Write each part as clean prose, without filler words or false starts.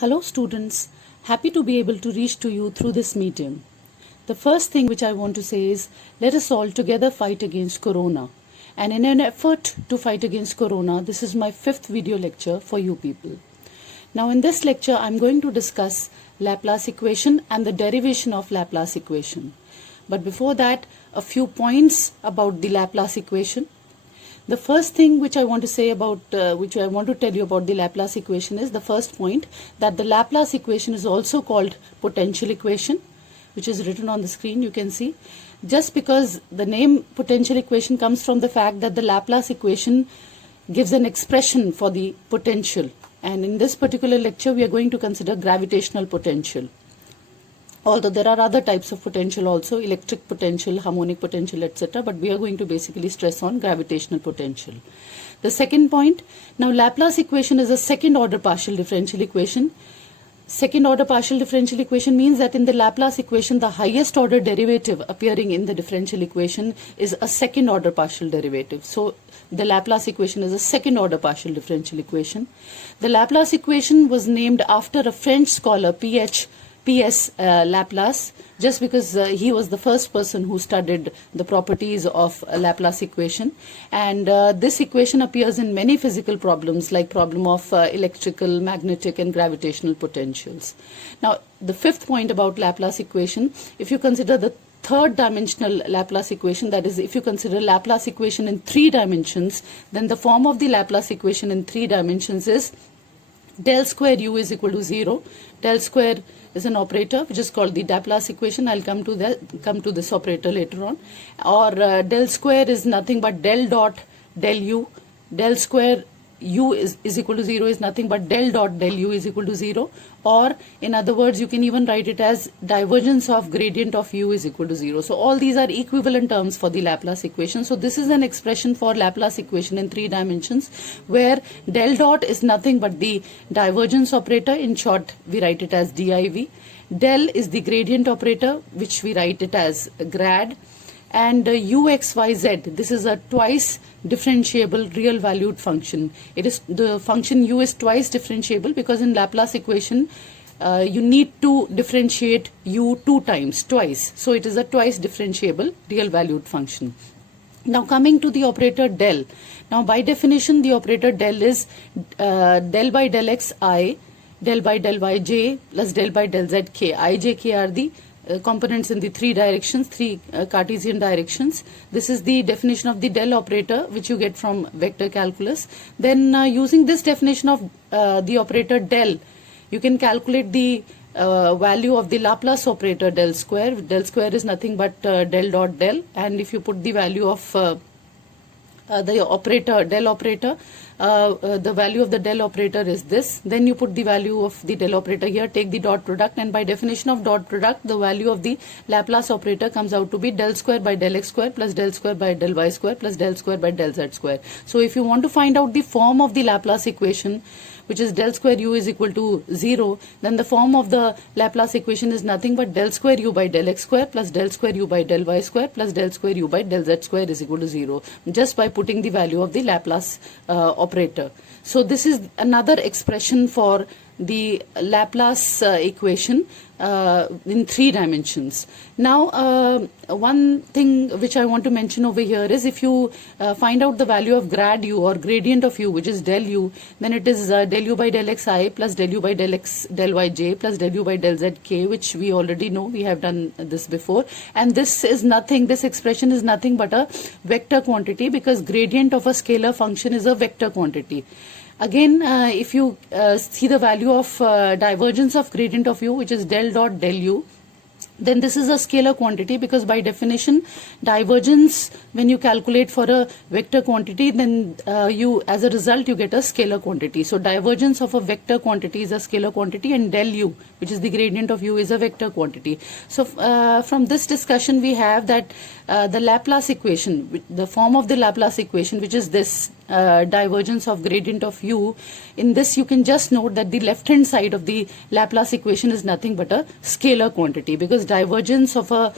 Hello students, happy to be able to reach to you through this medium. The first thing which I want to say is let us all together fight against Corona. And in an effort to fight against Corona, this is my 5th video lecture for you people. Now in this lecture, I'm going to discuss Laplace equation and the derivation of Laplace equation. But before that, a few points about the Laplace equation. The first thing which I want to say about, which I want to tell you about the Laplace equation is the first point, that the Laplace equation is also called potential equation, which is written on the screen, you can see. Just because the name potential equation comes from the fact that the Laplace equation gives an expression for the potential. And in this particular lecture, we are going to consider gravitational potential. Although there are other types of potential also, electric potential, harmonic potential, etc. But we are going to basically stress on gravitational potential. The second point, now Laplace equation is a second order partial differential equation. Second order partial differential equation means that in the Laplace equation, the highest order derivative appearing in the differential equation is a second order partial derivative. So the Laplace equation is a second order partial differential equation. The Laplace equation was named after a French scholar, P.S. Laplace, just because he was the first person who studied the properties of a Laplace equation. And this equation appears in many physical problems like problem of electrical, magnetic and gravitational potentials. Now, the fifth point about Laplace equation, if you consider the third dimensional Laplace equation, that is, if you consider Laplace equation in 3 dimensions, then the form of the Laplace equation in 3 dimensions is del square u is equal to 0. Del square is an operator which is called the Laplace equation. I'll come to this operator later on. Or del square is nothing but del dot del u. Del square u is equal to 0 is nothing but del dot del u is equal to 0. Or in other words, you can even write it as divergence of gradient of u is equal to 0. So all these are equivalent terms for the Laplace equation. So this is an expression for Laplace equation in 3 dimensions, where del dot is nothing but the divergence operator. In short, we write it as div. Del is the gradient operator, which we write it as grad. And uxyz, this is a twice differentiable real valued function. It is the function u is twice differentiable because in Laplace equation you need to differentiate u 2 times, twice. So it is a twice differentiable real valued function. Now coming to the operator del. Now by definition the operator del is del by del x I, del by del y j plus del by del z k. I, j, k are the components in the 3 directions, 3 Cartesian directions. This is the definition of the del operator which you get from vector calculus. Then using this definition of the operator del, you can calculate the value of the Laplace operator del square. Del square is nothing but del dot del, and if you put the value of the operator del operator, the value of the del operator is this. Then you put the value of the del operator here, take the dot product, and by definition of dot product, the value of the Laplace operator comes out to be del square by del x square plus del square by del y square plus del square by del z square. So if you want to find out the form of the Laplace equation, which is del square u is equal to 0, then the form of the Laplace equation is nothing but del square u by del x square plus del square u by del y square plus del square u by del z square is equal to 0, just by putting the value of the Laplace operator. So this is another expression for the Laplace equation in 3 dimensions. Now one thing which I want to mention over here is if you find out the value of grad u or gradient of u, which is del u, then it is del u by del x I plus del u by del x del y j plus del u by del z k, which we already know, we have done this before. And this is nothing, this expression is nothing but a vector quantity, because gradient of a scalar function is a vector quantity. Again, if you see the value of divergence of gradient of u, which is del dot del u, then this is a scalar quantity, because by definition divergence, when you calculate for a vector quantity, then you, as a result, you get a scalar quantity. So divergence of a vector quantity is a scalar quantity, and del u, which is the gradient of u, is a vector quantity. So from this discussion we have that the Laplace equation, the form of the Laplace equation, which is this divergence of gradient of u, in this you can just note that the left hand side of the Laplace equation is nothing but a scalar quantity, because divergence of a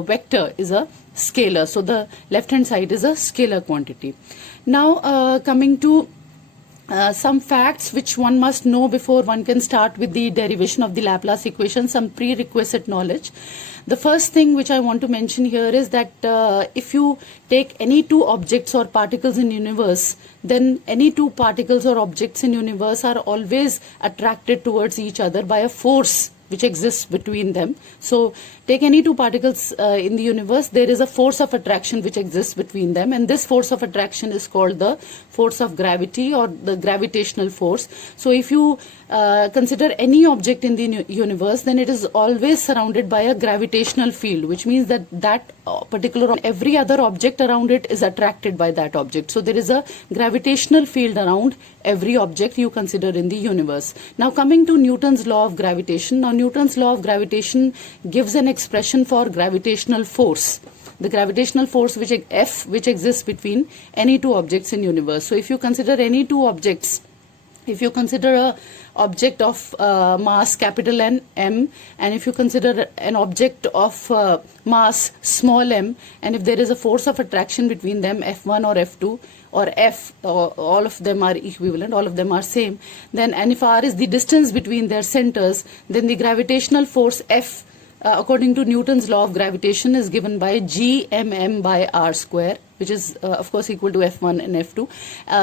vector is a scalar. So the left hand side is a scalar quantity. Now coming to some facts which one must know before one can start with the derivation of the Laplace equation, some prerequisite knowledge. The first thing which I want to mention here is that if you take any two objects or particles in universe, then any two particles or objects in universe are always attracted towards each other by a force which exists between them. So take any two particles in the universe, there is a force of attraction which exists between them, and this force of attraction is called the force of gravity or the gravitational force. So if you consider any object in the universe, then it is always surrounded by a gravitational field, which means that that particular every other object around it is attracted by that object. So there is a gravitational field around every object you consider in the universe. Now coming to Newton's law of gravitation. Now Newton's law of gravitation gives an expression for gravitational force. The gravitational force which F which exists between any two objects in universe. So if you consider any two objects, if you consider a object of mass capital N M, and if you consider an object of mass small m, and if there is a force of attraction between them, F1 or F2 or F, all of them are equivalent, all of them are same, then, and if R is the distance between their centers, then the gravitational force F according to Newton's law of gravitation is given by gmm by r square, which is of course equal to F1 and F2.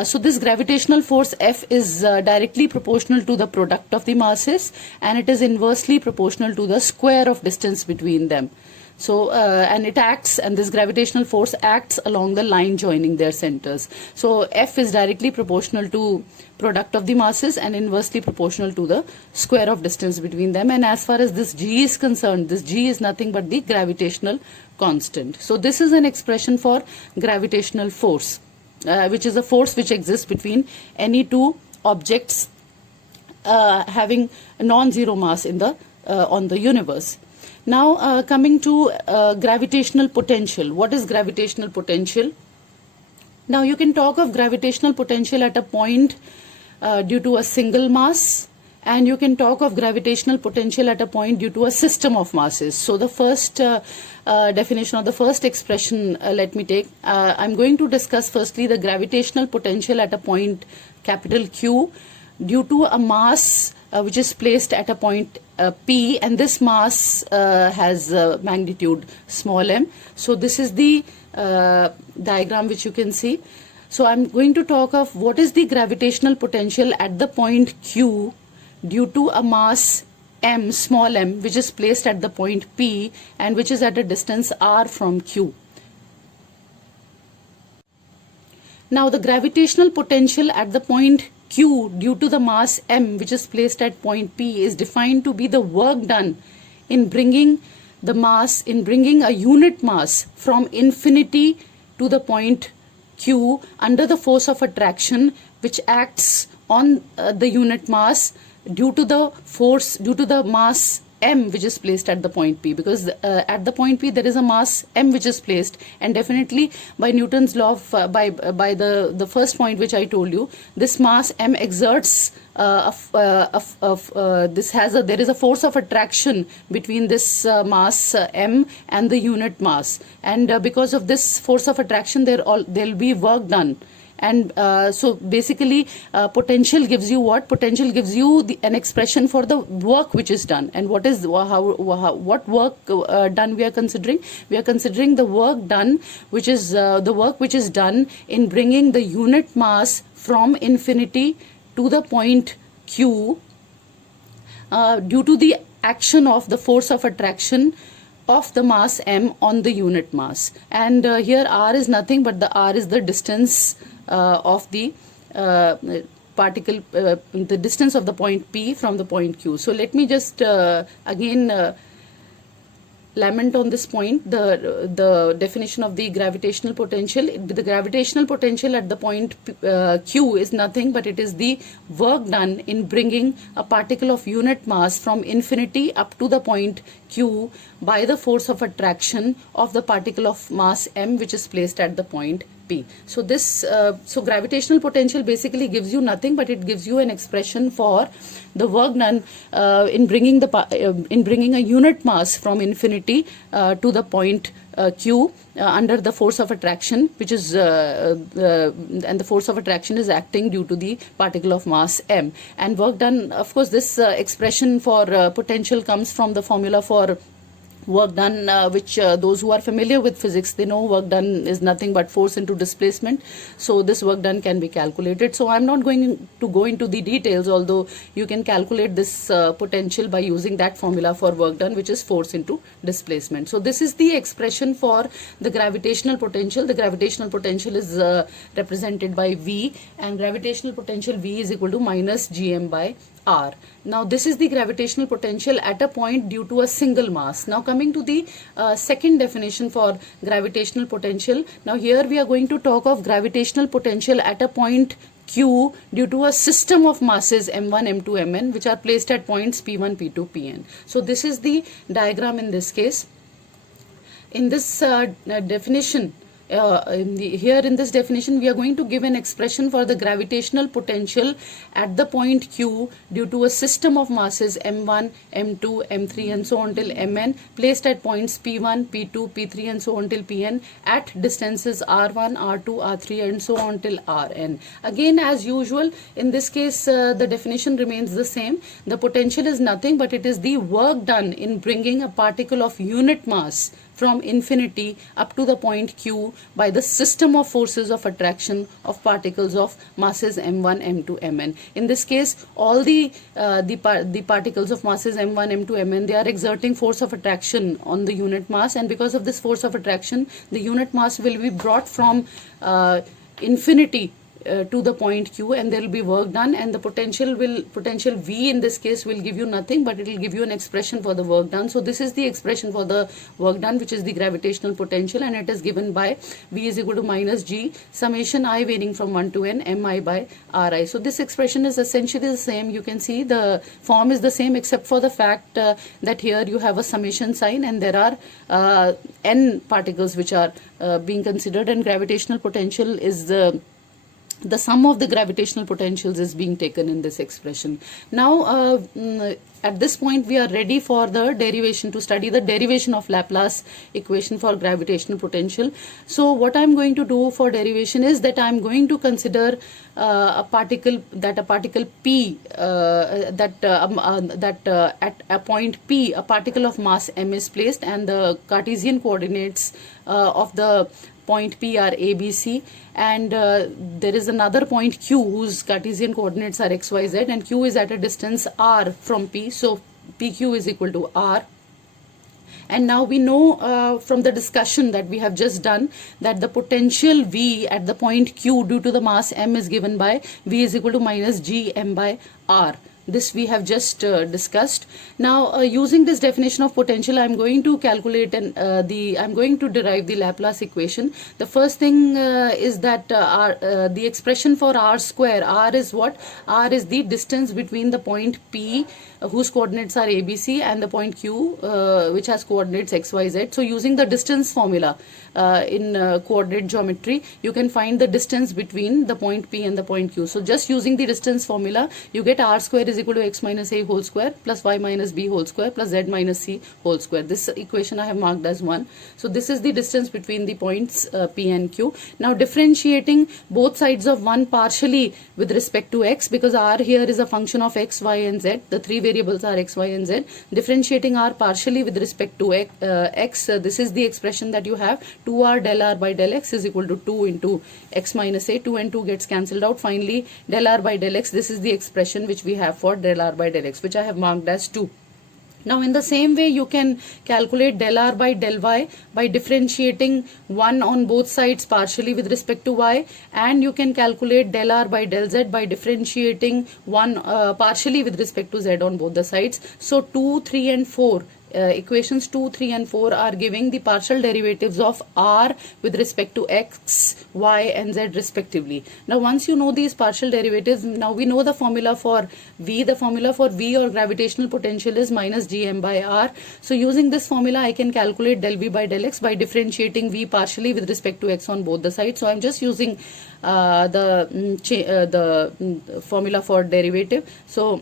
So this gravitational force F is directly proportional to the product of the masses, and it is inversely proportional to the square of distance between them. So and it acts, and this gravitational force acts along the line joining their centers. So F is directly proportional to product of the masses and inversely proportional to the square of distance between them. And as far as this G is concerned, this G is nothing but the gravitational constant. So this is an expression for gravitational force, which is a force which exists between any two objects having a non-zero mass in the on the universe. Now coming to gravitational potential. What is gravitational potential? Now you can talk of gravitational potential at a point due to a single mass, and you can talk of gravitational potential at a point due to a system of masses. So the first definition or the first expression let me take. I'm going to discuss firstly the gravitational potential at a point capital Q due to a mass which is placed at a point P, and this mass has magnitude small m. So this is the diagram which you can see. So I'm going to talk of what is the gravitational potential at the point Q due to a mass m, small m, which is placed at the point P and which is at a distance r from Q. Now the gravitational potential at the point Q due to the mass m which is placed at point P is defined to be the work done in bringing the mass, in bringing a unit mass from infinity to the point Q under the force of attraction which acts on the unit mass due to the force, due to the mass m which is placed at the point P, because at the point P there is a mass m which is placed, and definitely by Newton's law of, by the first point which I told you, this mass m exerts there is a force of attraction between this mass m and the unit mass, and because of this force of attraction there'll be work done. And so basically potential gives you what? Potential gives you an expression for the work which is done. And what is what work done we are considering? We are considering the work done, which is the work which is done in bringing the unit mass from infinity to the point Q due to the action of the force of attraction of the mass m on the unit mass. And here r is nothing but the r is the distance of the particle, the distance of the point P from the point Q. So let me just again lament on this point, the definition of the gravitational potential. The gravitational potential at the point Q is nothing but it is the work done in bringing a particle of unit mass from infinity up to the point Q by the force of attraction of the particle of mass m which is placed at the point P. So this so gravitational potential basically gives you nothing but it gives you an expression for the work done in bringing a unit mass from infinity to the point Q under the force of attraction, which is and the force of attraction is acting due to the particle of mass m. And work done, of course, this expression for potential comes from the formula for work done, which those who are familiar with physics, they know work done is nothing but force into displacement. So this work done can be calculated. So I'm not going to go into the details, although you can calculate this potential by using that formula for work done, which is force into displacement. So this is the expression for the gravitational potential. The gravitational potential is represented by V, and gravitational potential V is equal to minus gm by r. Now this is the gravitational potential at a point due to a single mass. Now coming to the second definition for gravitational potential. Now here we are going to talk of gravitational potential at a point Q due to a system of masses m1, m2, mn, which are placed at points p1, p2, pn. So this is the diagram in this case. In this definition, here in this definition, we are going to give an expression for the gravitational potential at the point Q due to a system of masses m1, m2, m3 and so on till mn, placed at points p1, p2, p3 and so on till pn at distances r1, r2, r3 and so on till rn. Again, as usual, in this case the definition remains the same. The potential is nothing but it is the work done in bringing a particle of unit mass from infinity up to the point Q by the system of forces of attraction of particles of masses m1, m2, mn. In this case, all the particles of masses m1, m2, mn, they are exerting force of attraction on the unit mass, and because of this force of attraction, the unit mass will be brought from infinity to the point Q, and there will be work done, and the potential V in this case will give you nothing but it will give you an expression for the work done. So this is the expression for the work done, which is the gravitational potential, and it is given by V is equal to minus G summation I varying from 1 to n mi by ri. So this expression is essentially the same. You can see the form is the same except for the fact that here you have a summation sign and there are n particles which are being considered, and gravitational potential is the sum of the gravitational potentials is being taken in this expression. Now at this point we are ready for the derivation, to study the derivation of Laplace equation for gravitational potential. So what I am going to do for derivation is that I am going to consider a particle P at a point P a particle of mass m is placed, and the Cartesian coordinates of the point P are A, B, C, and there is another point Q whose Cartesian coordinates are x, y, z, and Q is at a distance r from P, so PQ is equal to r. And now we know from the discussion that we have just done that the potential V at the point Q due to the mass m is given by V is equal to minus G m by r. This we have just discussed. Now using this definition of potential, I am going to calculate and I am going to derive the Laplace equation. The first thing is that the expression for r square, r is what? R is the distance between the point P whose coordinates are ABC and the point Q which has coordinates x, y, z. So using the distance formula in coordinate geometry, you can find the distance between the point P and the point Q. So just using the distance formula, you get r square is equal to x minus a whole square plus y minus b whole square plus z minus c whole square. This equation I have marked as 1. So this is the distance between the points P and Q. Now differentiating both sides of 1 partially with respect to x, because r here is a function of x, y and z. The three variables are x, y and z. Differentiating r partially with respect to x, this is the expression that you have. 2r del r by del x is equal to 2 into x minus a. 2 and 2 gets cancelled out. Finally, del r by del x, this is the expression which we have for del r by del x, which I have marked as 2. Now in the same way you can calculate del r by del y by differentiating 1 on both sides partially with respect to y, and you can calculate del r by del z by differentiating 1 partially with respect to z on both the sides. So 2, 3 and 4. Equations 2, 3 and 4 are giving the partial derivatives of r with respect to x, y and z respectively. Now once you know these partial derivatives, now we know the formula for V. The formula for V or gravitational potential is minus Gm by r. So using this formula I can calculate del V by del x by differentiating V partially with respect to x on both the sides. So I'm just using the formula for derivative. So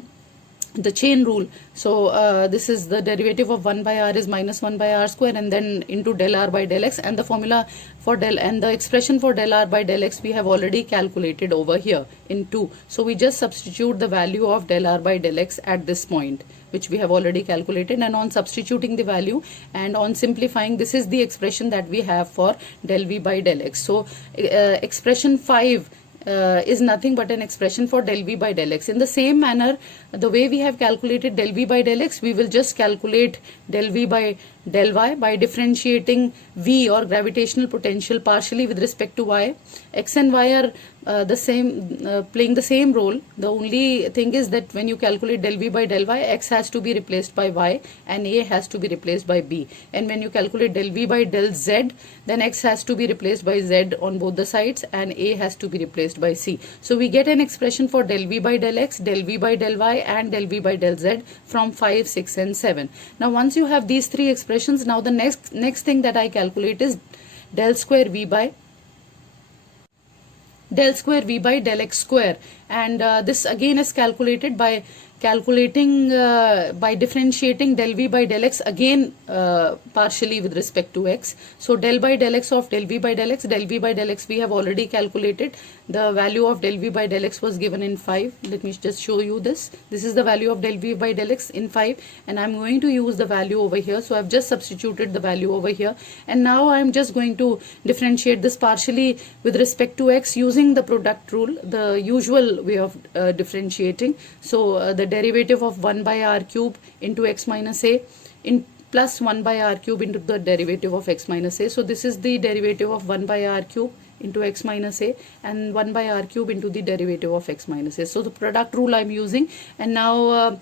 the chain rule. So this is the derivative of 1 by r is minus 1 by r square, and then into del r by del x, and the formula for del and the expression for del r by del x we have already calculated over here in 2. So we just substitute the value of del r by del x at this point, which we have already calculated, and on substituting the value and on simplifying, this is the expression that we have for del v by del x. So expression 5 is nothing but an expression for del v by del x. In the same manner, the way we have calculated del v by del x, we will just calculate del v by del y by differentiating v, or gravitational potential, partially with respect to y. X and y are playing the same role. The only thing is that when you calculate del v by del y, x has to be replaced by y and a has to be replaced by b. And when you calculate del v by del z, then x has to be replaced by z on both the sides and a has to be replaced by c. So we get an expression for del v by del x, del v by del y, and del v by del z from 5, 6 and 7. Now once you have these three expressions, now the next thing that I calculate is del square v by del x square, and this again is calculated by differentiating del v by del x again partially with respect to x. So del by del x of del v by del x we have already calculated. The value of del v by del x was given in 5. Let me just show you this. This is the value of del v by del x in 5, and I'm going to use the value over here. So I've just substituted the value over here, and now I'm just going to differentiate this partially with respect to x using the product rule, the usual way of differentiating. So the derivative of 1 by r cube into x minus a in plus 1 by r cube into the derivative of x minus a. So this is the derivative of 1 by r cube into x minus a, and 1 by r cube into the derivative of x minus a. So the product rule I'm using, and now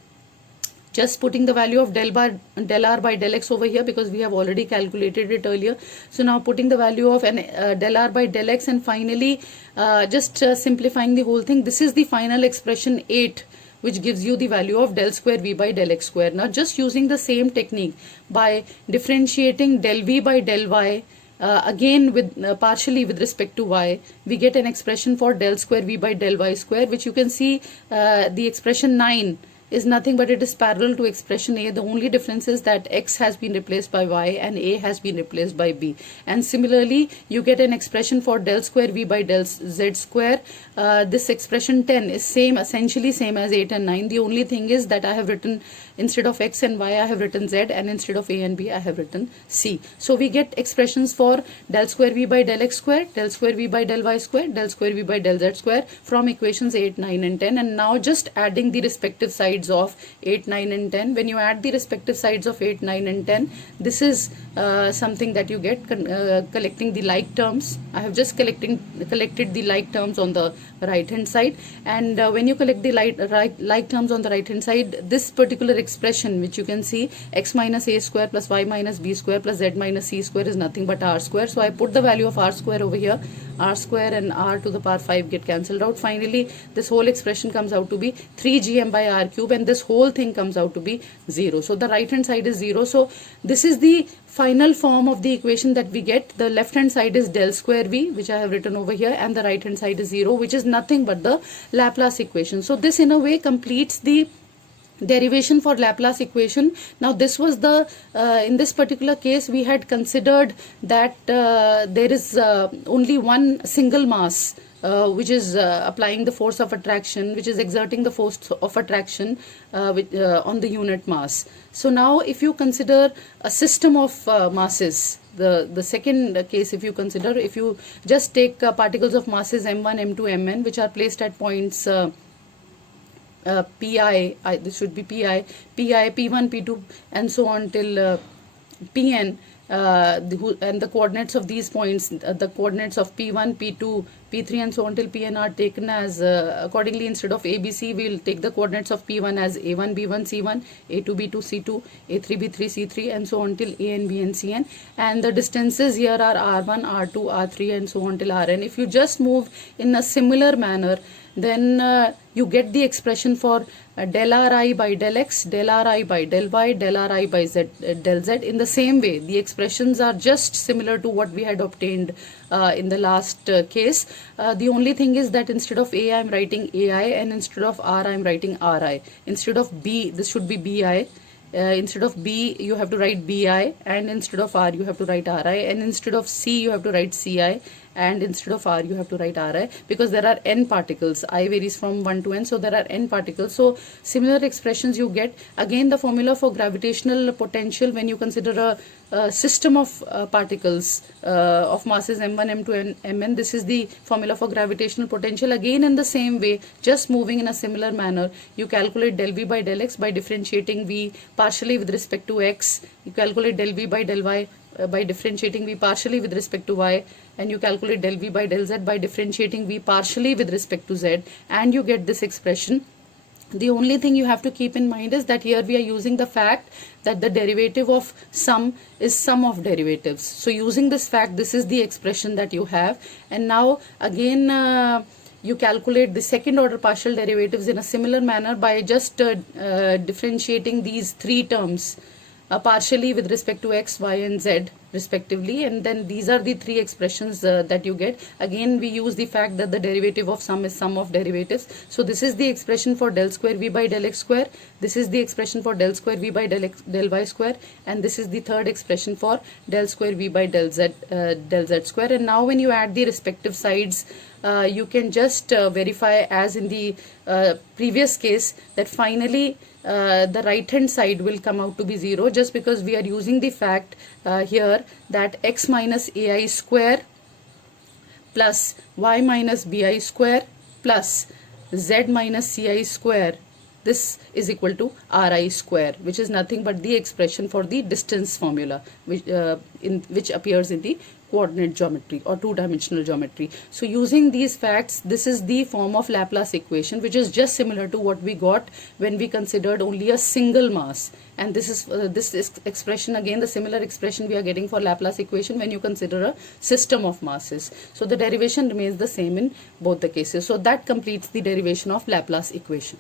just putting the value of del r by del x over here, because we have already calculated it earlier. So now putting the value of del r by del x, and finally just simplifying the whole thing. This is the final expression 8, which gives you the value of del square v by del x square. Now just using the same technique by differentiating del v by del y again with partially with respect to y, we get an expression for del square v by del y square, which you can see the expression 9 is nothing but it is parallel to expression a. The only difference is that x has been replaced by y and a has been replaced by b. And similarly, you get an expression for del square v by del z square. This expression 10 is essentially same as 8 and 9. The only thing is that I have written, instead of x and y, I have written z, and instead of a and b, I have written c. So we get expressions for del square v by del x square, del square v by del y square, del square v by del z square from equations 8, 9 and 10. And now just adding the respective sides of 8, 9 and 10. When you add the respective sides of 8, 9 and 10, this is something that you get collecting the like terms. I have just collected the like terms on the right hand side, and when you collect the like terms on the right hand side, this particular expression, which you can see, x minus a square plus y minus b square plus z minus c square, is nothing but r square. So I put the value of r square over here. R square and r to the power 5 get cancelled out. Finally, this whole expression comes out to be 3gm by r cube, and this whole thing comes out to be 0. So the right hand side is 0. So this is the final form of the equation that we get. The left hand side is del square v, which I have written over here, and the right hand side is 0, which is nothing but the Laplace equation. So this in a way completes the derivation for Laplace equation. Now this was the in this particular case we had considered that there is only one single mass which is applying the force of attraction, which is exerting the force of attraction on the unit mass. So now if you consider a system of masses, the second case, if you consider, if you just take particles of masses m1, m2, mn, which are placed at points this should be pi, p1, p2 and so on till pn, and the coordinates of these points, the coordinates of p1, p2, p3 and so on till pn are taken as accordingly. Instead of abc, we will take the coordinates of p1 as a1, b1, c1, a2, b2, c2, a3, b3, c3 and so on till an, bn, cn, and the distances here are r1, r2, r3 and so on till rn. If you just move in a similar manner, then you get the expression for del Ri by del x, del Ri by del y, del Ri by z, del z. In the same way, the expressions are just similar to what we had obtained in the last case. The only thing is that instead of a, I am writing ai, and instead of r, I am writing ri. Instead of b, this should be bi. Instead of B, you have to write BI, and instead of R, you have to write RI, and instead of C, you have to write CI, and instead of R, you have to write RI, because there are n particles. I varies from 1 to n, so there are n particles. So similar expressions you get. Again, the formula for gravitational potential when you consider a system of particles of masses m1, m2, and mn, this is the formula for gravitational potential. Again, in the same way, just moving in a similar manner, you calculate del V by del X by differentiating V partially with respect to X. You calculate del V by del Y by differentiating V partially with respect to Y, and you calculate del V by del Z by differentiating V partially with respect to Z, and you get this expression. The only thing you have to keep in mind is that here we are using the fact that the derivative of sum is sum of derivatives. So using this fact, this is the expression that you have. And now again you calculate the second order partial derivatives in a similar manner by just differentiating these three terms partially with respect to x, y, and z respectively, and then these are the three expressions that you get. Again, we use the fact that the derivative of sum is sum of derivatives. So this is the expression for del square v by del x square, this is the expression for del square v by del y square, and this is the third expression for del square v by del z square. And now when you add the respective sides, you can just verify, as in the previous case, that finally the right hand side will come out to be 0, just because we are using the fact here that x minus ai square plus y minus bi square plus z minus ci square, this is equal to ri square, which is nothing but the expression for the distance formula, which appears in the coordinate geometry or two-dimensional geometry. So using these facts, this is the form of Laplace equation, which is just similar to what we got when we considered only a single mass. And this is expression, again the similar expression we are getting for Laplace equation when you consider a system of masses. So the derivation remains the same in both the cases. So that completes the derivation of Laplace equation.